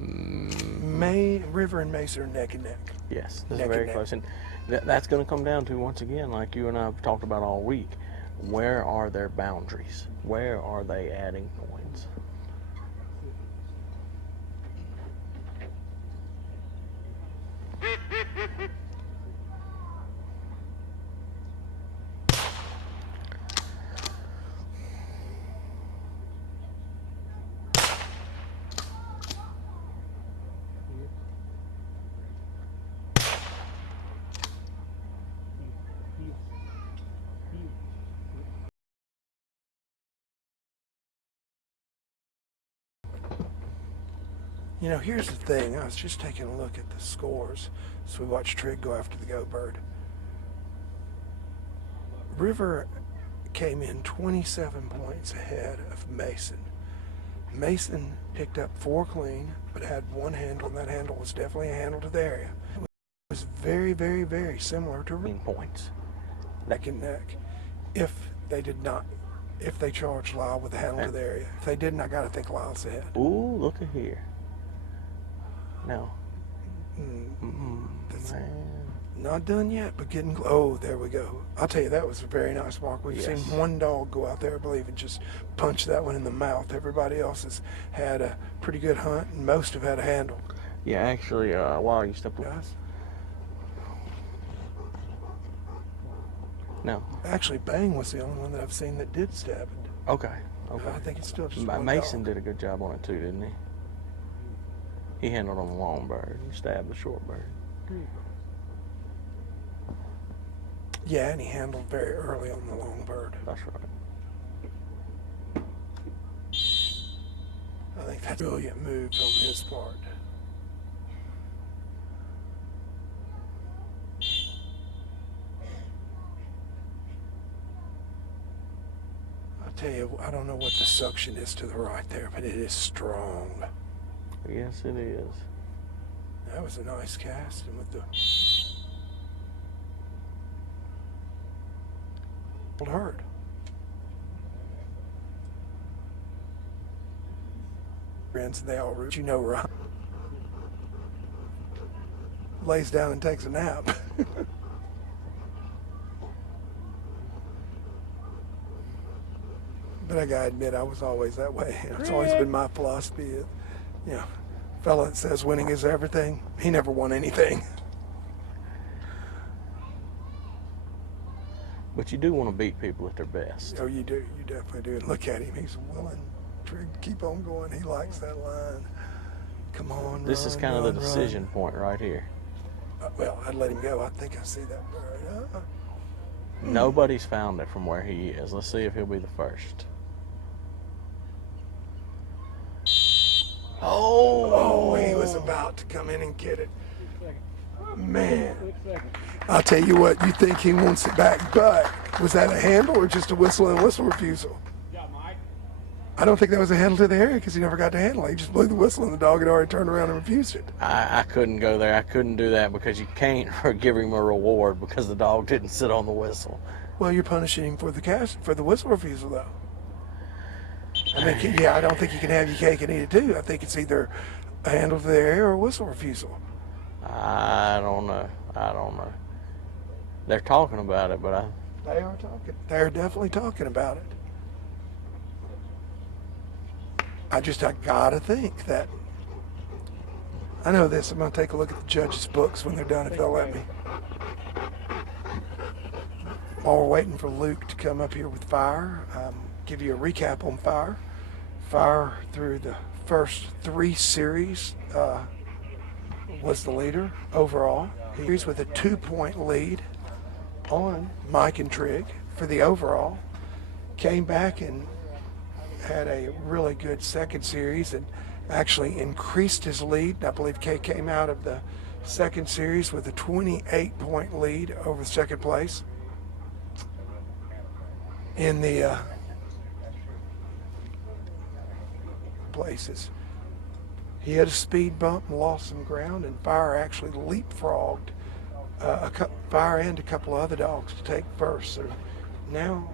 River and Mason are neck and neck. Yes, this is very close. And that's going to come down to, once again, like you and I have talked about all week, where are their boundaries? Where are they adding points? You know, here's the thing. I was just taking a look at the scores. So we watched Trigg go after the goat bird. River came in 27 points ahead of Mason. Mason picked up 4 clean, but had 1 handle, and that handle was definitely a handle to the area. It was very, very, very similar to points. Neck and neck. If they charged Lyle with a handle to the area. If they didn't, I got to think Lyle's ahead. Ooh, look at here. No. Not done yet, but getting close. Oh, there we go. I'll tell you, that was a very nice walk. We've seen one dog go out there, I believe, and just punch that one in the mouth. Everybody else has had a pretty good hunt, and most have had a handle. Yeah, actually, while you step up. No. Actually, Bang was the only one that I've seen that did stab it. Okay. I think it's still just Mason did a good job on it too, didn't he? He handled on the long bird and stabbed the short bird. Yeah, and he handled very early on the long bird. That's right. I think that's brilliant moves on his part. I'll tell you, I don't know what the suction is to the right there, but it is strong. Yes, it is. That was a nice cast, and with the herd. Friends, they all root. You know, Ron lays down and takes a nap. But I gotta admit, I was always that way. It's always been my philosophy. You know, fella that says winning is everything, he never won anything. But you do want to beat people at their best. Oh, you do. You definitely do. And look at him. He's willing to keep on going. He likes that line. Come on, This is kind of the decision point right here. Well, I'd let him go. I think I see that bird. Nobody's found it from where he is. Let's see if he'll be the first. Oh, he was about to come in and get it. Man, I'll tell you what, you think he wants it back, but was that a handle or just a whistle and whistle refusal? I don't think that was a handle to the area because he never got to handle it. He just blew the whistle and the dog had already turned around and refused it. I couldn't go there. I couldn't do that because you can't give him a reward because the dog didn't sit on the whistle. Well, you're punishing him for the whistle refusal, though. I mean, yeah, I don't think you can have your cake and eat it too. I think it's either a handle to the area or a whistle refusal. I don't know. They're talking about it, but They are talking. They're definitely talking about it. I gotta think that. I know this. I'm gonna take a look at the judges' books when they're done, if they'll let me. While we're waiting for Luke to come up here with fire, give you a recap on fire. Fire through the first 3 series was the leader overall. He's with a 2-point lead on Mike and Trigg for the overall. Came back and had a really good second series and actually increased his lead. I believe Kay came out of the second series with a 28-point lead over second place. In the places, he had a speed bump and lost some ground, and Fire actually leapfrogged Fire and a couple of other dogs to take first. So now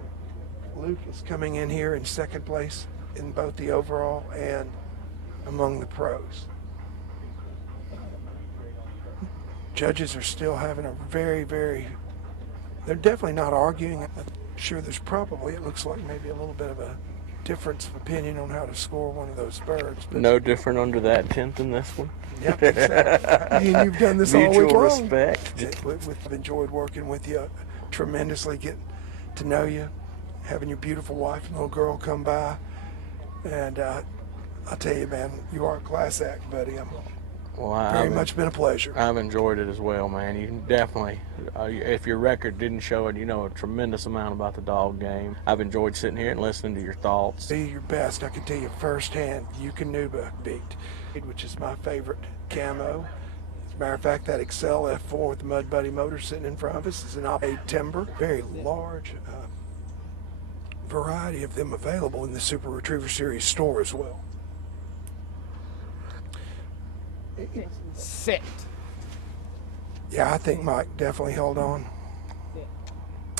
Luke is coming in here in second place in both the overall and among the pros. Judges are still having a they're definitely not arguing. I'm sure there's probably, it looks like maybe a little bit of a difference of opinion on how to score one of those birds. But No different under that 10th in this one. yep, exactly. And you've done this all week Mutual long. respect. I've enjoyed working with you tremendously, getting to know you, having your beautiful wife and little girl come by. And I'll tell you, man, you are a class act, buddy. Well, Very much been a pleasure. I've enjoyed it as well, man. You can definitely, if your record didn't show it, you know a tremendous amount about the dog game. I've enjoyed sitting here and listening to your thoughts. Be your best. I can tell you firsthand, Eukanuba beat, which is my favorite camo. As a matter of fact, that Excel F4 with the Mud Buddy motor sitting in front of us is an op timber. Very large variety of them available in the Super Retriever Series store as well. Sit. Yeah, I think Mike definitely held on.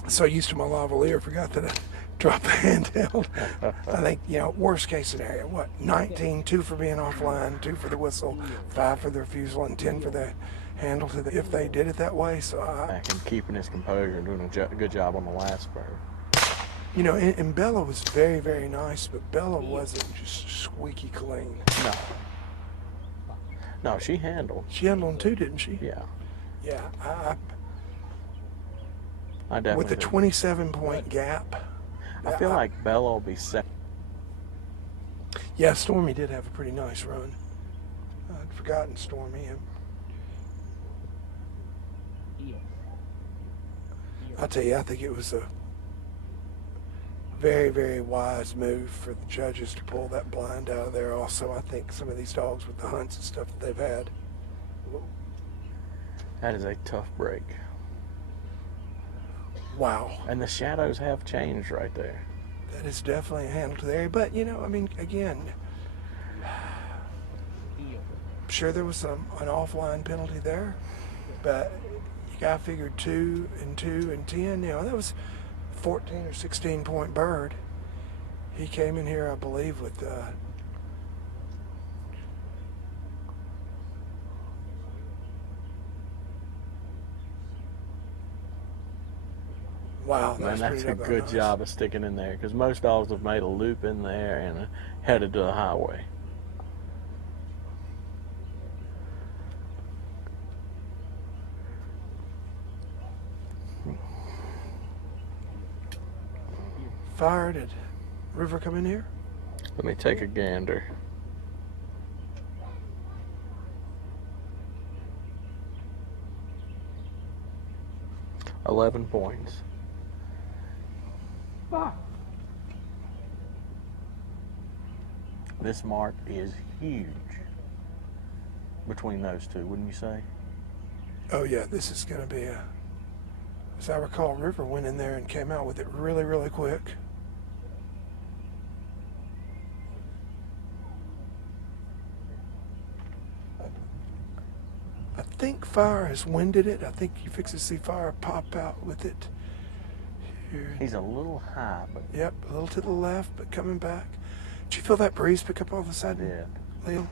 So used to my lavalier, forgot that I dropped the handheld. I think, worst case scenario, what? 19, 2 for being offline, 2 for the whistle, 5 for the refusal, and 10 for the handle if they did it that way. So Back and keeping his composure and doing a good job on the last bird. And Bella was very, very nice, but Bella wasn't just squeaky clean. No, she handled. She handled them too, didn't she? Yeah. Yeah, I definitely with a did. 27-point gap. I feel like Bella will be second. Yeah, Stormy did have a pretty nice run. I'd forgotten Stormy. I'll tell you, I think it was a very, very wise move for the judges to pull that blind out of there. Also, I think some of these dogs with the hunts and stuff that they've had. That is a tough break. Wow. And the shadows have changed right there. That is definitely a handle to the area. But, again, I'm sure there was an offline penalty there. But you got to figure 2 and 2 and 10. That was 14 or 16-point bird. He came in here, I believe, with wow, Man, that's a good nice. job of sticking in there, because most dogs have made a loop in there and headed to the highway. Fire, did River come in here? Let me take a gander. $11 points. This mark is huge between those two, wouldn't you say? Oh yeah, this is going to be as I recall, River went in there and came out with it really, really quick. I think Fire has winded it. I think you fix to see Fire pop out with it. Here. He's a little high, but Yep, a little to the left, but coming back. Did you feel that breeze pick up all of a sudden? yeah. Leo?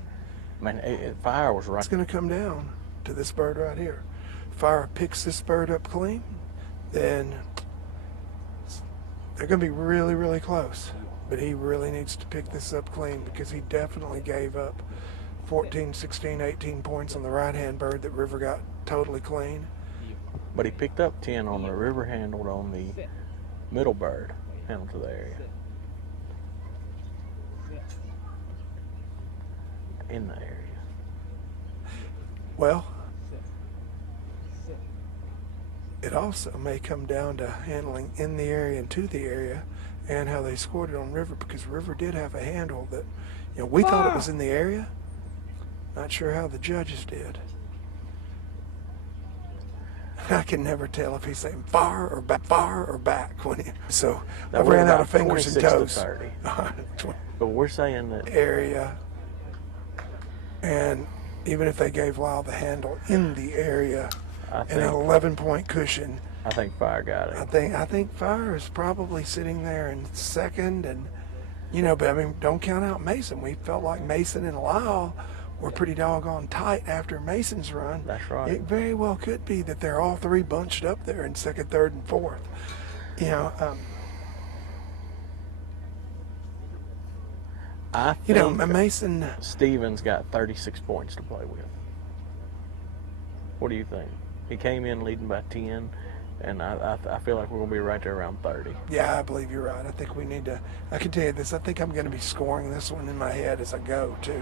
Man, Fire was right. It's going to come down to this bird right here. Fire picks this bird up clean, then they're going to be really, really close. But he really needs to pick this up clean, because he definitely gave up 14, 16, 18 points on the right-hand bird that River got totally clean. But he picked up 10 on the River handled on the middle bird, handled to the area. In the area. Well, it also may come down to handling in the area and to the area, and how they scored it on River, because River did have a handle that, we thought it was in the area. Not sure how the judges did. I can never tell if he's saying far or back when he. So I That was ran out about of fingers and 26 to toes. 30. But we're saying that Area, and even if they gave Lyle the handle in the area and an 11-point cushion, I think Fire got it. I think Fire is probably sitting there in second, and but don't count out Mason. We felt like Mason and Lyle were pretty doggone tight after Mason's run. That's right. It very well could be that they're all three bunched up there in second, third, and fourth. You know, I you know, think Mason. Stevens got 36 points to play with. What do you think? He came in leading by 10, and I feel like we're going to be right there around 30. Yeah, I believe you're right. I think we need to. I can tell you this. I think I'm going to be scoring this one in my head as I go too,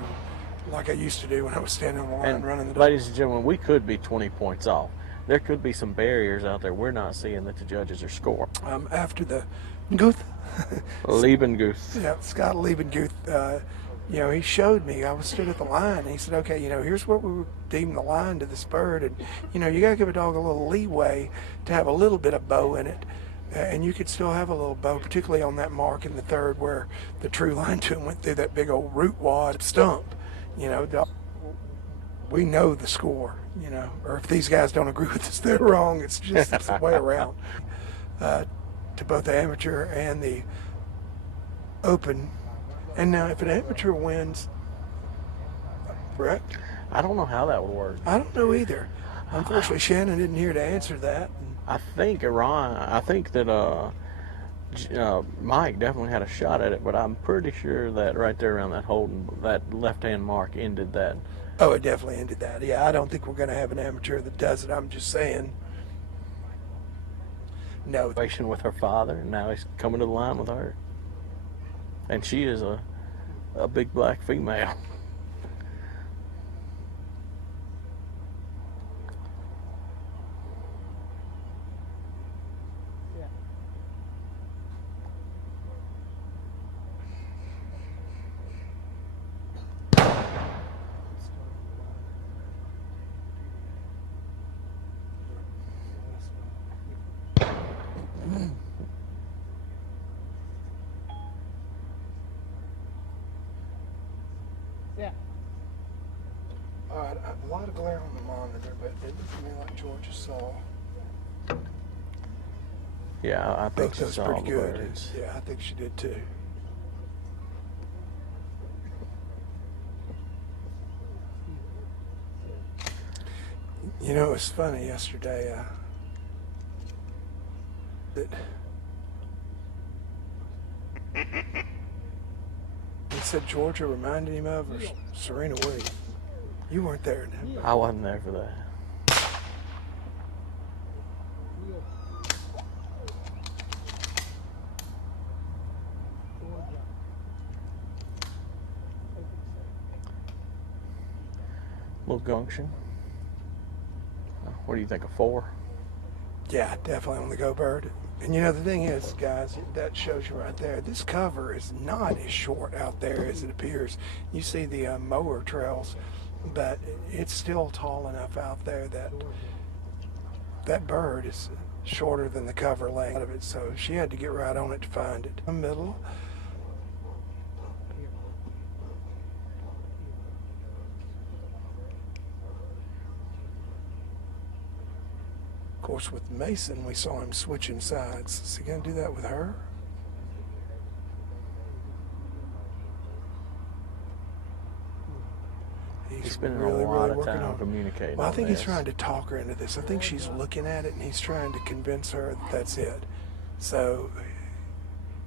like I used to do when I was standing in line And running the. ladies and gentlemen, we could be 20 points off. There could be some barriers out there we're not seeing that the judges are scoring. After the Guth. Liebenguth. Yeah, Scott Liebenguth, you know, he showed me. I was stood at the line. And he said, okay, you know, here's what we would deem the line to this bird. And, you know, you got to give a dog a little leeway to have a little bit of bow in it. And you could still have a little bow, particularly on that mark in the third where the true line to him went through that big old root wad stump. You know, we know the score, you know, or if these guys don't agree with us, they're wrong. It's just the way around. To both the amateur and the open. And now if an amateur wins, correct? I don't know how that would work. I don't know either. Unfortunately, Shannon isn't here to answer that. I think that Mike definitely had a shot at it, but I'm pretty sure that right there around that left-hand mark ended that. Oh, it definitely ended that. Yeah, I don't think we're going to have an amateur that does it. I'm just saying. No. With her father, and now he's coming to the line with her. And she is a big black female. Yeah. All right, a lot of glare on the monitor, but it looked to me like Georgia saw Yeah, I think both she those saw pretty the good. birds. Yeah, I think she did too. You know, it was funny yesterday that he said Georgia reminded him of or Serena Williams. You weren't there, did you? I wasn't there for that. Little junction. What do you think, a 4? Yeah, definitely on the go bird. And you know, the thing is, guys, that shows you right there, this cover is not as short out there as it appears. You see the mower trails, but it's still tall enough out there that that bird is shorter than the cover length of it, so she had to get right on it to find it. The middle. Of course, with Mason, we saw him switching sides. Is he going to do that with her? He's spending a lot of time communicating. Well, I think he's this. trying to talk her into this. I think she's looking at it, and he's trying to convince her that that's it. So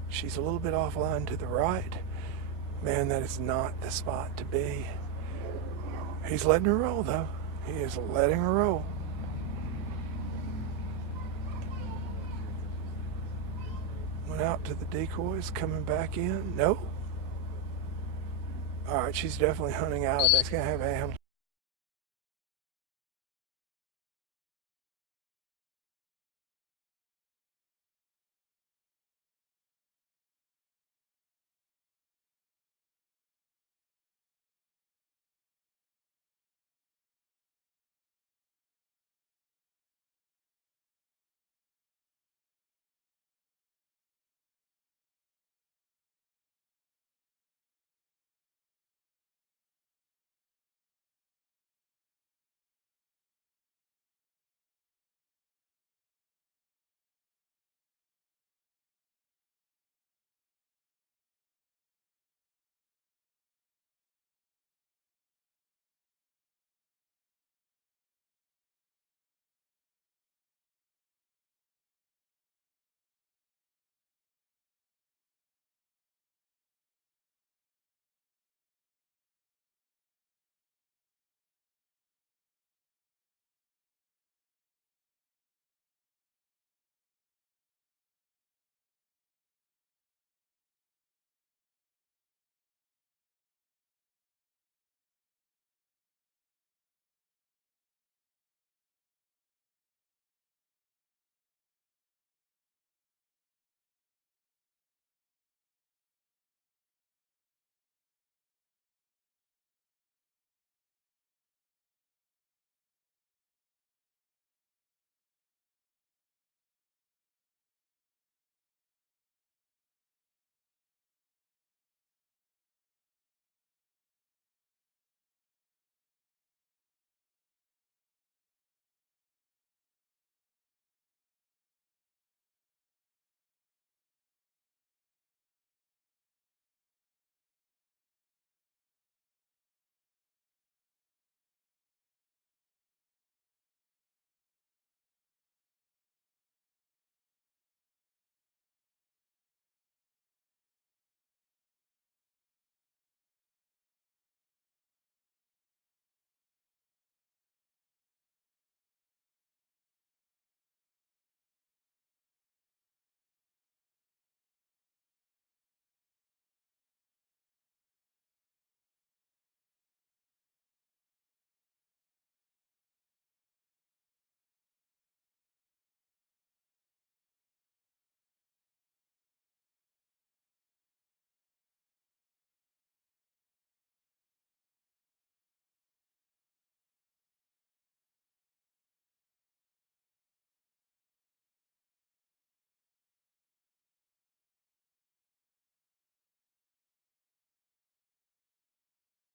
she's a little bit offline to the right. Man, that is not the spot to be. He's letting her roll, though. He is letting her roll. Went out to the decoys, coming back in. Nope. All right, she's definitely hunting out of that. It's going to have a